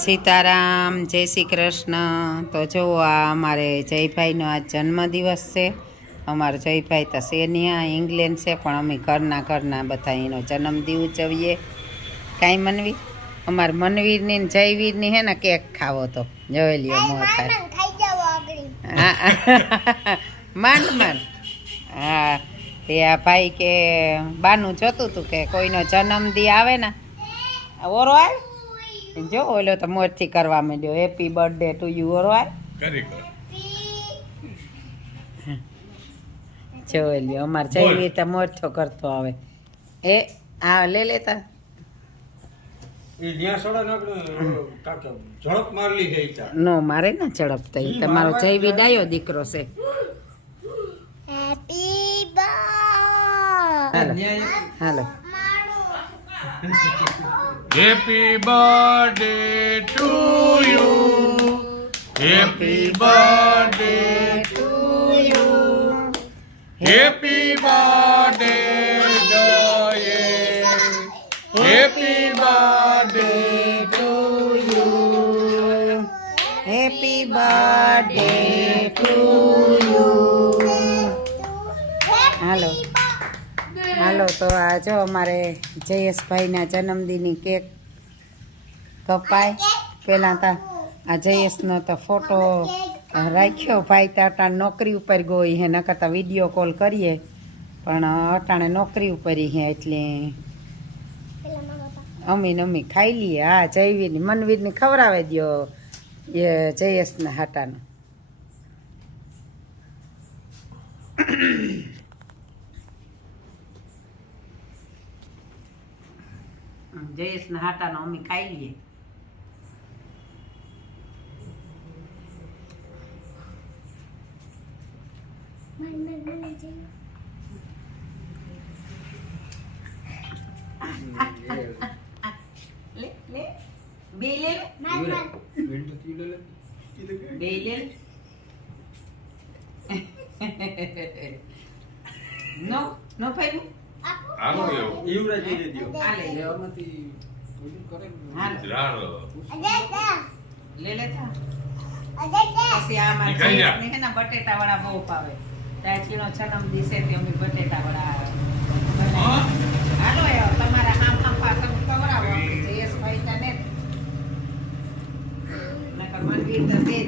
સીતારામ, જય શ્રી કૃષ્ણ. તો જુઓ આ અમારે જયભાઈનો આજ જન્મદિવસ છે. અમારો જયભાઈ તો છે નહીં, ઇંગ્લેન્ડ છે, પણ અમે ઘરના બધા એનો જન્મદિવસ ઉજવીએ. કાંઈ મનવી અમારે મનવીરની ને જયવીરની હે ને કેક ખાવો તો જોઈ લ્યો મોં થાય. હા માંડ હા તે આ ભાઈ કે બાનું જોતું હતું કે કોઈનો જન્મદી આવે ને ઓરો આવે જો ઓલો તો મોજથી કરવા માંડ્યો. હેપી બર્થડે ટુ યુ ઓરો આવે જોઈ લ્યો અમારે જયવી તો મોજ તો કરતો આવે. એ હા લે લેતા નો મારે ના ઝડપ થઈ. તમારો જયવી ડાયો દીકરો છે. હાલો Happy birthday to you. Happy birthday to you. Happy birthday Jay. Happy birthday to you. Happy birthday to you. હાલો તો આ જો અમારે જયેશભાઈના જન્મદિનની કેક કપાય. પહેલાં તો આ જયેશનો તો ફોટો રાખ્યો. ભાઈ તો અટાણે નોકરી ઉપર ગઈ હે, નકર તો વિડીયો કોલ કરીએ, પણ અટાણે નોકરી ઉપર હે એટલે અમી ખાઈ લઈએ. હા જયવીરની મનવીરની ખવડાવી દો એ જયેશના હાટાનું. જયેશના હાટાનો અમે ખાઈ લઈએ. બે લે નો નો ભાઈ આનો એવું આ લઈ લો લે લેતા. પછી આ મારે હે ને બટેટા વડા બહુ ભાવે. ચાચીનો જન્મ દિવસે તે અમે બટેટા વડા હાલો તમારા આમ પાછળ ખવડાવો. જયેશભાઈ તને નકર મનવીર તો છે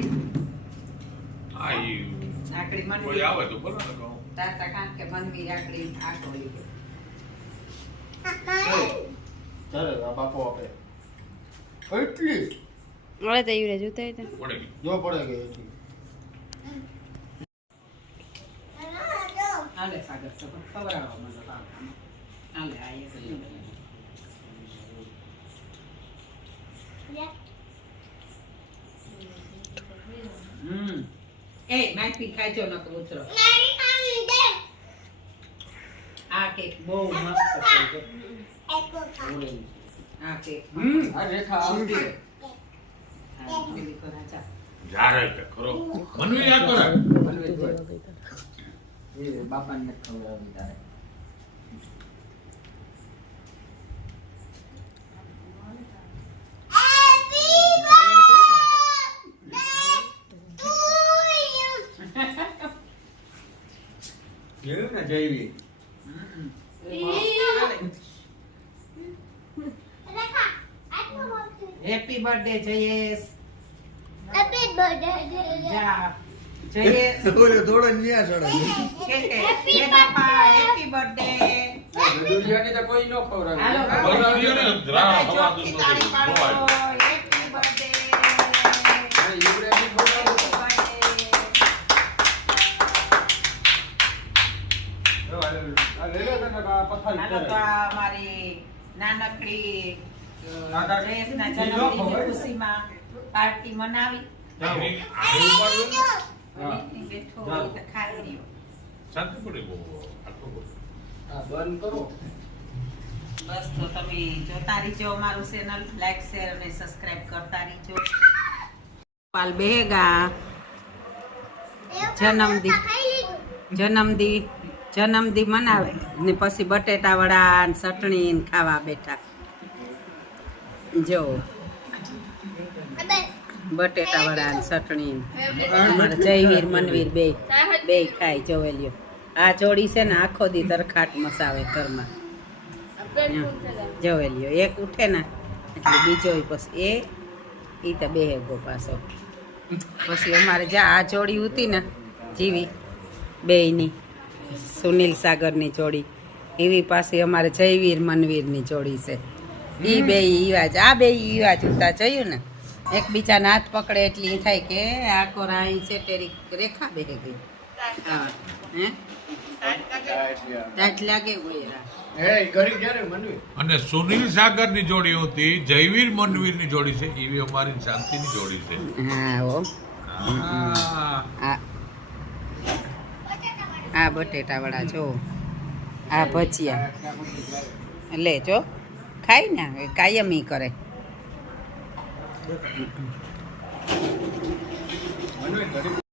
આકડી મનવીર આવે તો બોલો ને કહું તાતા કાંક કે મનવીર આકડી આકડી ચાલે બાપો આપે એટલી હવે તો ઈવડે જોતા હતા પડે જો પડે ગઈ એટલી હાલે સાગર તો ખવડાવો મને હાલે આ એક એ માઇપી ખાજો ન તો ઉતરો. આ કેક બહુ મસ્ત છે. આ કેક આ રેખા આવતી રે જારે કે ખરો મનવી આ કરે એ બાપાને ખવડાવી તારે એવું ને જયવી happy birthday Jayesh. Happy birthday જા જયેશ ઓલો દોડો ન્યા ચડે કે જય બાપા હેપી બર્થડે. દુનિયાની તો કોઈ નો ખવડાવે હાલો બોલાવીએ ને ધરા હવા ચોકથી તાળી પાડો. Happy birthday. ઈવડે બી ખવડાવે આ લે લે તને પથારી હાલો તો આ અમારી નાનકડી જયેશના જન્મદિનની ખુશીમાં પાર્ટી મનાવી. બેઠો હોય તો ખાઈ રહ્યો. શાંતિ પડે બહુ આટલું બધું આ બંધ કરો બસ તો તમે જોતા રહીજો અમારું ચેનલ, લાઈક શેર અને સબસ્ક્રાઇબ કરતા રહીજો. પાલ બેગા જન્મદી મનાવે ને પછી બટેટા વડા ને ચટણી ખાવા બેઠા. જો બટેટા વડા ને ચટણી અમારે જયવીર મનવીર બે ખાય જોવેલ્યો આ જોડી છે ને આખો દી તરખાટ મસાવે ઘરમાં જોવેલ્યો એક ઉઠે ને એટલે બીજો પછી એ તો બે ગો પાછો પછી અમારે જ્યાં આ જોડી હતી ને જીવી બેયની સુનિલ સાગરની જોડી એવી પાસે અમારે જયવીર મનવીરની જોડી છે એ બે ઈવા જ આ બે ઈવા જ ઉતા જોયું ને એકબીજાના હાથ પકડે એટલે ઈ થાય કે આ કોરાઈ છે તેરી રેખા બે ગઈ હા હે ટાઈટ લાગે ગોયરા હે ગરીબ જ્યારે મનવી અને સુનિલ સાગરની જોડી હતી જયવીર મનવીરની જોડી છે એવી અમારી શાંતિની જોડી છે હા ઓ હા. આ આ બટેટા વડા જો આ ભજીયા લે જો ખાઈ ને હવે કાયમી કરે મનવી ગરીબ